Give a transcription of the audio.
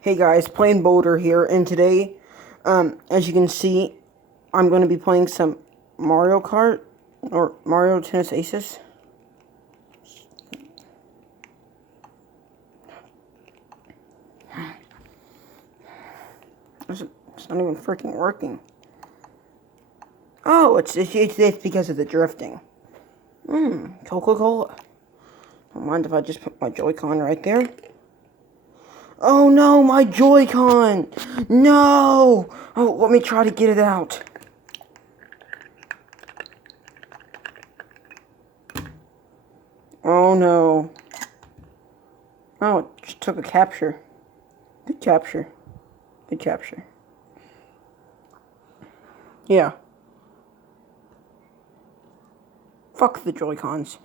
Hey guys, Plain Boulder here, and today, as you can see, I'm going to be playing some Mario Kart, or Mario Tennis Aces. It's not even freaking working. Oh, it's because of the drifting. Coca-Cola. Don't mind if I just put my Joy-Con right there. Oh no, my Joy-Con! No! Oh, let me try to get it out. Oh no. Oh, it just took a capture. Good capture. Good capture. Yeah. Fuck the Joy-Cons.